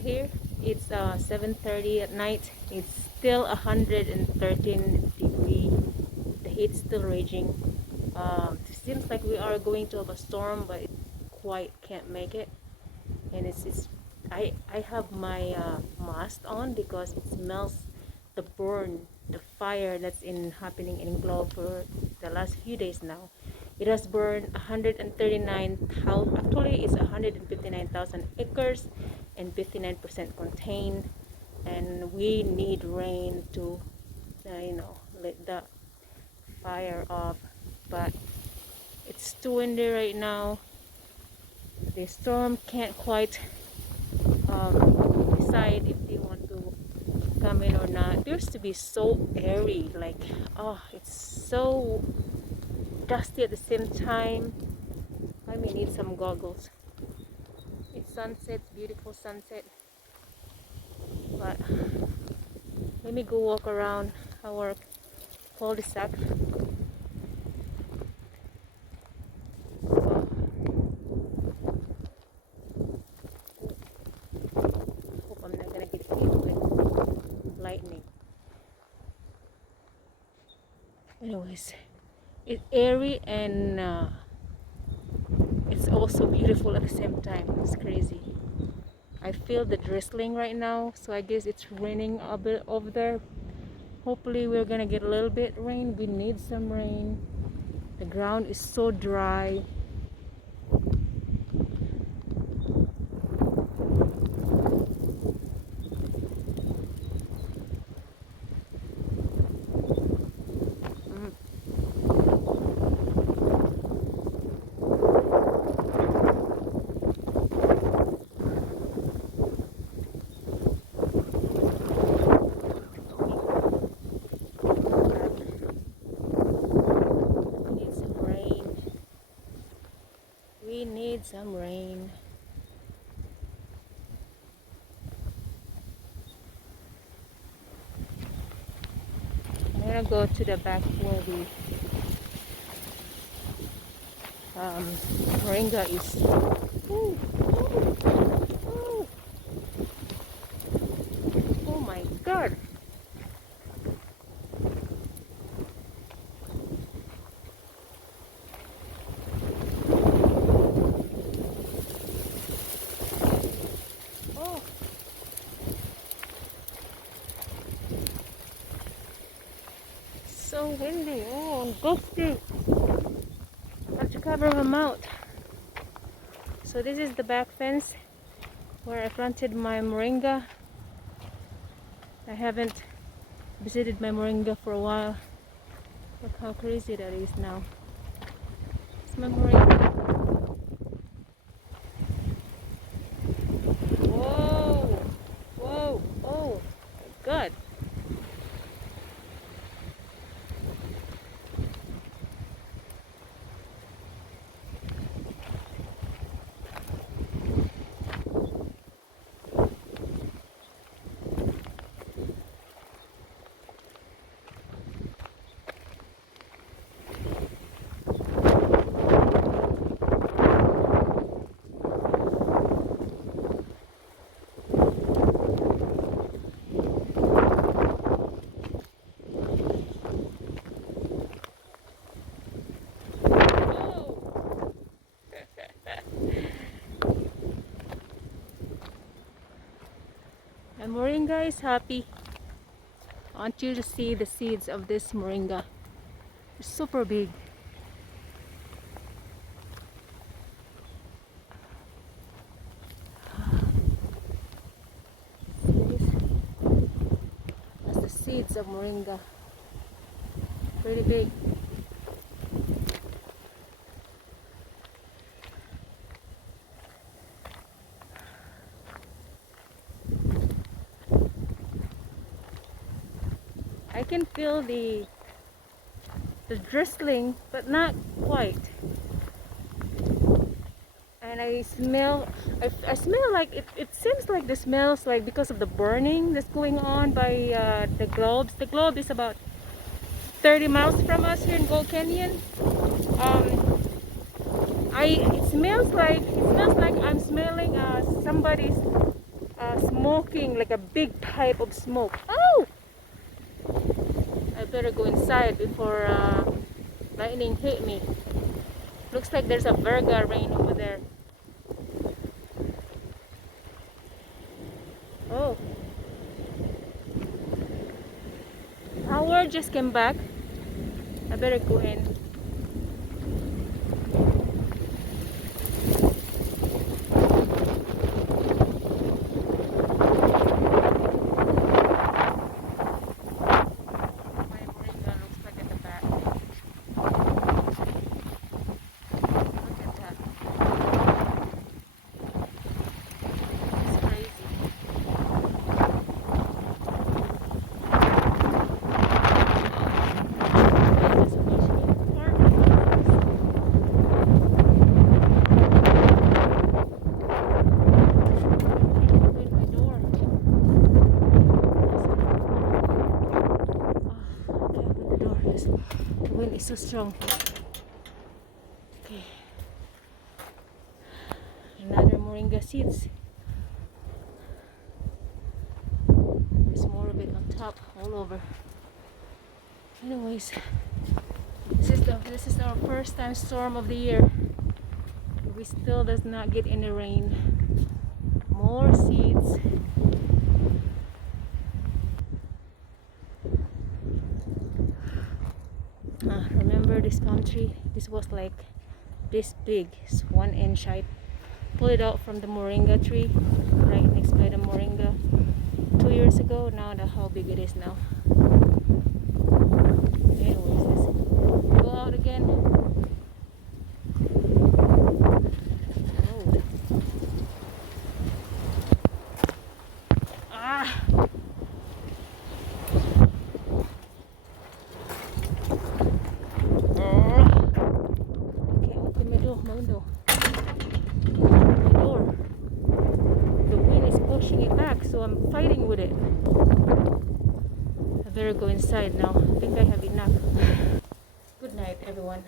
here. It's 7:30 at night. It's still 113 degree. The heat's still raging. It seems like we are going to have a storm, but it quite can't make it. And I have my mask on because it smells the fire that's happening in Globe for the last few days now. It has burned 139,000, actually it's 159,000 acres and 59% contained, and we need rain to let the fire off, but it's too windy right now. The storm can't quite decide if they want to come in or not. It appears to be so airy, like, oh, it's so dusty at the same time. I may need some goggles. It's sunset, beautiful sunset, but let me go walk around our cul-de-sac. Hope I'm not gonna get hit with lightning. Anyways, it's airy and it's also beautiful at the same time. It's crazy. I feel the drizzling right now, so I guess it's raining a bit over there. Hopefully we're gonna get a little bit rain. We need some rain. The ground is so dry. We need some rain. I'm gonna go to the back where the moringa is. Ooh, ooh, ooh. Oh my god! Oh, so windy. Oh, I'm ghosty. I have to cover my mouth. So this is the back fence where I planted my moringa. I haven't visited my moringa for a while. Look how crazy that is now. It's my moringa. Whoa! Whoa! Oh my god! And moringa is happy. I want you to see the seeds of this moringa. It's super big. That's the seeds of moringa. Pretty big. I can feel the drizzling, but not quite. And I smell, I smell like it seems like the smells like because of the burning that's going on by the globes. The globe is about 30 miles from us here in Gold Canyon. It smells like I'm smelling somebody's smoking like a big pipe of smoke. Oh! I better go inside before lightning hit me. Looks like there's a Virga rain over there. Oh. Power just came back. I better go in. The wind is so strong. Okay. Another moringa seeds. There's more of it on top, all over. Anyways, this is our first time storm of the year. We still does not get any rain. More seeds. Remember this palm tree? This was like this big. It's 1 inch. I pulled it out from the moringa tree right next by the moringa 2 years ago. Now that's how big it is now. Anyways, let's go out again. Oh. Ah! Pushing it back, so I'm fighting with it. I better go inside now. I think I have enough. Good night, everyone.